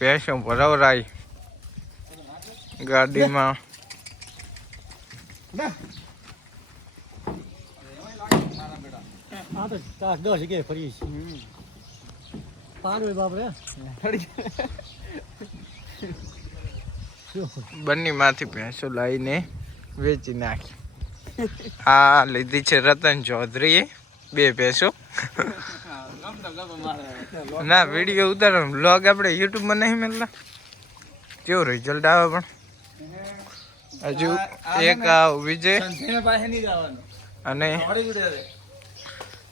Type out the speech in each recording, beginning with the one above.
ભેંસો ભરાવરાય ગાડીમાં. બંને બંનેમાંથી ભેંસો લાવીને વેચી નાખી. આ લીધી છે રતન ચૌધરીએ બે ભેંસો. ના વીડિયો ઉતારો. બ્લોગ આપણે યુટ્યુબમાં નહીં મળતા? કેવું રિઝલ્ટ આવે પણ? હજુ એક આ વિજય. અને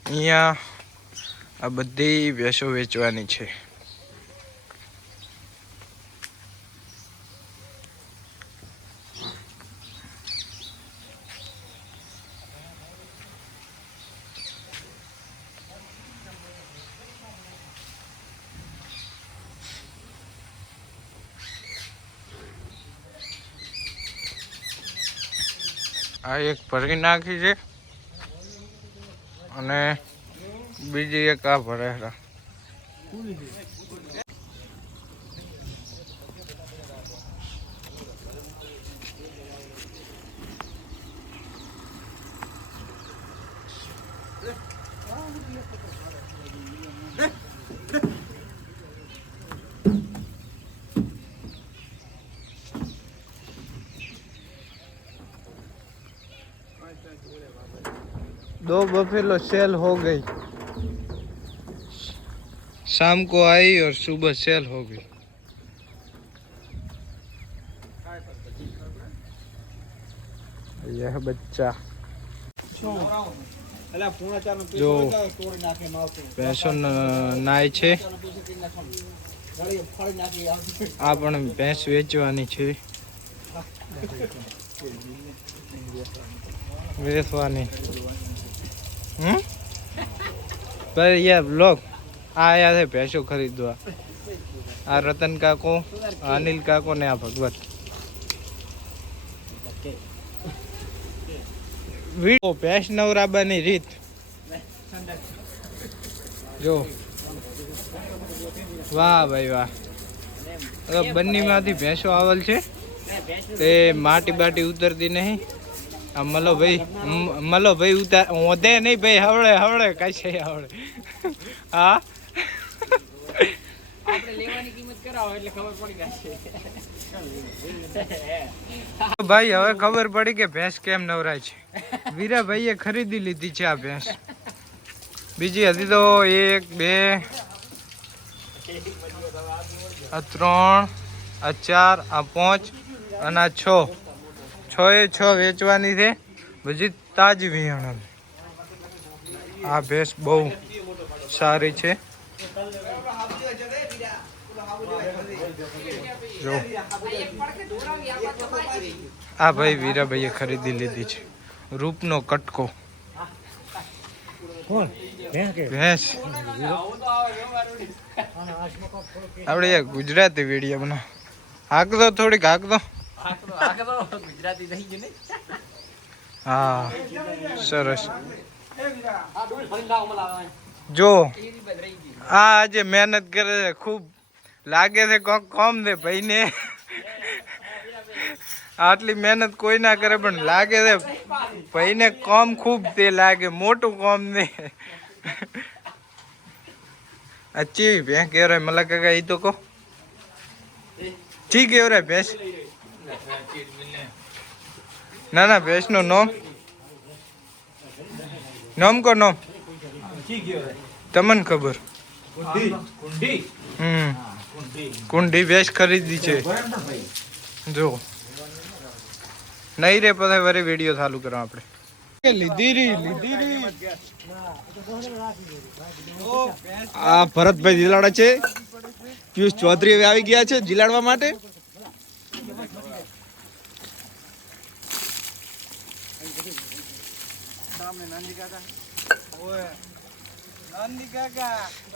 અહીંયા આ બધી ભેંસો વેચવાની છે. આ એક ભરી નાખી છે. અને બીજી એક આ ભરેલા दो बफेलो सेल हो गई शाम को आई और सुबह सेल हो गई यह बच्चा જો ભેંસો ન- નાય છે આ પણ ભેંસ વેચવાની છે વેચવાની હમ पर ये लोग आया थे भैंसो खरीदवा आ रतन काको अनिल काको ने आ भगवत વીડિયો ભેંસ નવરાબાની રીત જો વાહ ભાઈ વાહ હવે બંનેમાંથી ભેંસો આવેલ છે તે માટી બાટી ઉતરતી નહીં આ મલો ભાઈ મલો ભાઈ ઉતાર ઓધે નહીં ભાઈ હવળે હવળે કશે હવળે. હા? ભાઈ હવે ખબર પડી કે ભેંસ કેમ નવરાય છે. વીરાભાઈએ ખરીદી લીધી છે આ ભેંસ. બીજી હતી તો એક બે આ ત્રણ આ ચાર આ પાંચ અને આ છ. છ એ છ વેચવાની છે. બીજી તાજી વિહણ આ ભેંસ બહુ સારી છે. જો. આ ભાઈ વીરાભાઈએ ખરીદી લીધી છે. રૂપનો કટકો. ભેંસ આપણે યાર ગુજરાતી વીડિયો બના હાક દો થોડીક હાક દો ગુજરાતી થઈ ગયું ને હા સરસ આ ડોલ ફરી લાવો મલા જો એ રીત બધ રહી ગઈ આ આજે મહેનત કરે છે ખૂબ લાગે છે કોક કોમ દે ભાઈને આટલી મહેનત કોઈ ના કરે પણ લાગે છે ભાઈને કોમ ખૂબ તે લાગે મોટું કોમ ને અચ્છી ભેં કેવરાય મલા કાકા એ તો કહો ચી કેવરાય ભેંસ ના ના, ભેંસનું નોમ. નોમ કો નોમ. તમને ખબર? હમ. કુંડી ભેંસ ખરીદી છે. જો. નહીં રે પછી વરે વીડિયો ચાલુ કરો આપણે. આ ભરતભાઈ જીલાડા છે. પિયુષ ચૌધરી હવે આવી ગયા છે જીલાડવા માટે.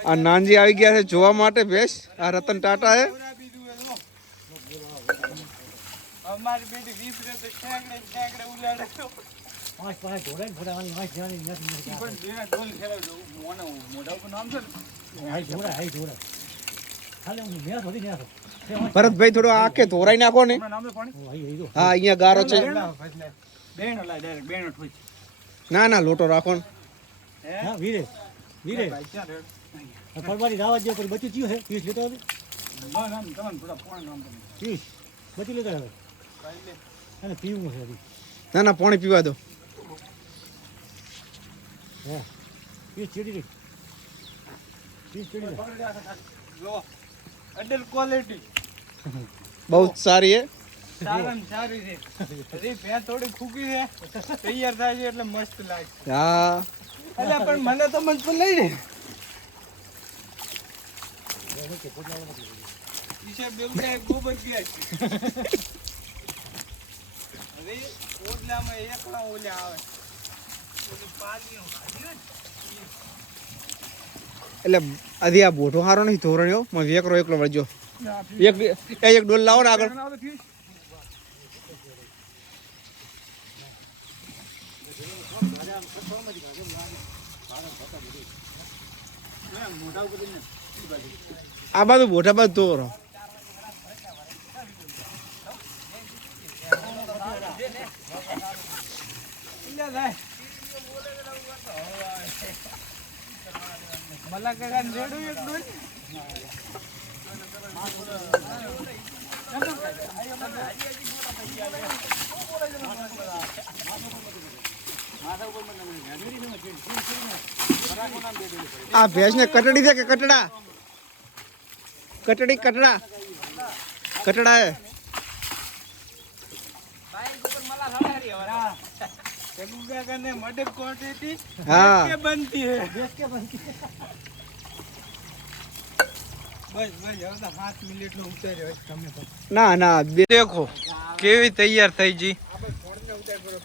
આ નાનજી આવી ગયા છે જોવા માટે ભેસ આ રતન ટાટા હે. અમારી બેટી વીસ રૂપિયા ઠેકડે ઠેકડે ઉલાડે પાંચ પાંચ ઢોળે ને ફોટાવાની જવાની નથી નથી પણ જેને ઢોલ ખેલાવજો મોઢા મોઢા ઉપર નામ છે હાઈ ઢોળે હાઈ ઢોળે ખાલી હું મેસ વધી ન્યા છો. તે હું- ભરતભાઈ થોડો આખે ધોરાઈ નાખો ને. હા અહીંયા ગારો છે. બેન ડાયરેક્ટ બેન ઠોઈ. ના ના લોટો રાખો ને. હા, વીરે વીરે. ફરવાની દાવત જે કોઈ બચ્યું છે પીસ લેતો હવે ના ના તમને થોડા પોણ નામ તમે. પીસ બચ્યું લેતો હવે અને પીવું છે ના ના પાણી પીવા દો. હા પીસ ચીડી દે પીસ ચીડી દે અડલ ક્વોલિટી બહુ જ સારી હે. સારામાં સારી છે. હજી ભેં થોડી ખૂકી છે. તૈયાર થાય છે એટલે મસ્ત લાગે. હા. એટલે પણ મને તો મન પણ લઈ ને ઈશે બેવડા ગોબર ગયા છે. હવે ઓટલામાં એકલા ઓલા આવે. ઓલી પાલીઓ ભાજી હોય ને, એટલે હજી આ બોઠો હારો નહીં ધોરણ્યો. મને વેકરો એકલો વળજો. એક એક ડોલ લાવો ને આગળ. આ બાજુ મોટા બાજુ તો કરો. મલા કાકા રેડું એક ડોલ. આ ભેંસ ને કટડી છે કે કટડા? કટડી, કટડા? કટડા quantity હા. બનતી નો ના દેખો, કેવી તૈયાર થઈ જી?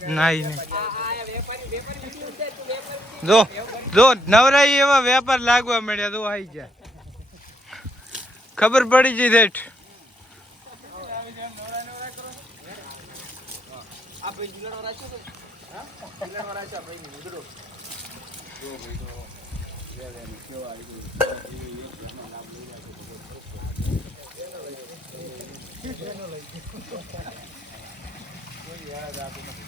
નાઈ. જો જો, નવરાઈ એવા વેપાર લાગવા મળ્યા તો આવી જાય ખબર પડી જઈ શેઠ યાદ